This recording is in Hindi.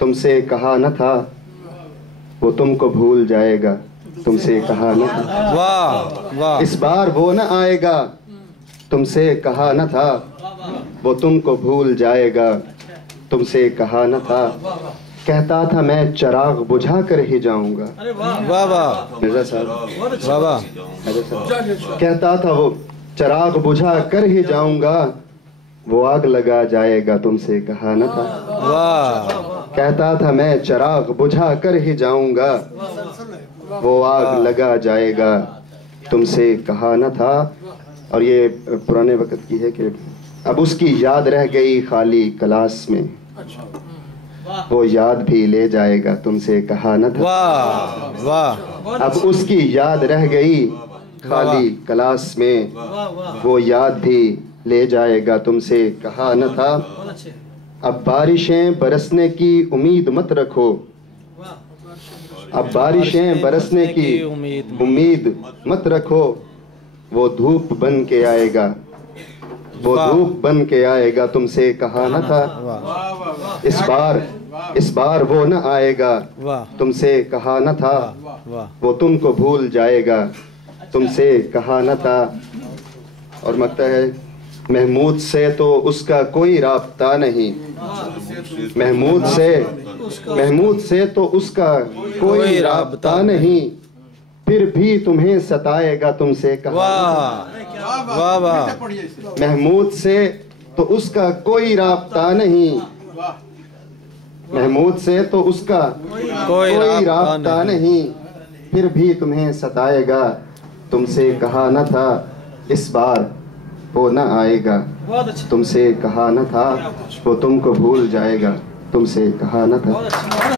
तुमसे कहा न था वो तुमको भूल जाएगा, तुमसे कहा न था। वाह वाह। इस बार वो न आएगा, तुमसे कहा न था वो तुमको भूल जाएगा, तुमसे कहा न था। कहता था मैं चिराग बुझा कर ही जाऊंगा। वाह वाह मिर्जा साहब, वाह वाह। कहता था वो चिराग बुझा कर ही जाऊंगा, वो आग लगा जाएगा, तुमसे कहा न था। वाह। कहता था मैं चिराग बुझा कर ही जाऊंगा, वो आग लगा जाएगा, तुमसे कहा न था। और ये पुराने वक्त की है कि अब उसकी याद रह गई खाली क्लास में, वो याद भी ले जाएगा, तुमसे कहा न था। वाह वाह। अब उसकी याद रह गई खाली क्लास में, वो याद भी ले जाएगा, तुमसे कहा न था। अब बारिशें बरसने की उम्मीद मत रखो, अब बारिशें बरसने की उम्मीद मत रखो, वो धूप बन के आएगा, वो धूप बन के आएगा, तुमसे कहा न था। इस बार वो न आएगा, तुमसे कहा न था। वो तुमको भूल जाएगा, तुमसे कहा न था। और लगता है महमूद से तो उसका कोई राब्ता नहीं, महमूद से तो उसका कोई राब्ता नहीं, फिर भी तुम्हें सताएगा, तुमसे कहा। वाह वाह। महमूद से तो उसका कोई राब्ता नहीं, महमूद से तो उसका कोई राब्ता नहीं, फिर भी तुम्हें सताएगा, तुमसे कहा न था। इस बार वो न आएगा, तुमसे कहा न था, वो तुमको भूल जाएगा, तुमसे कहा न था।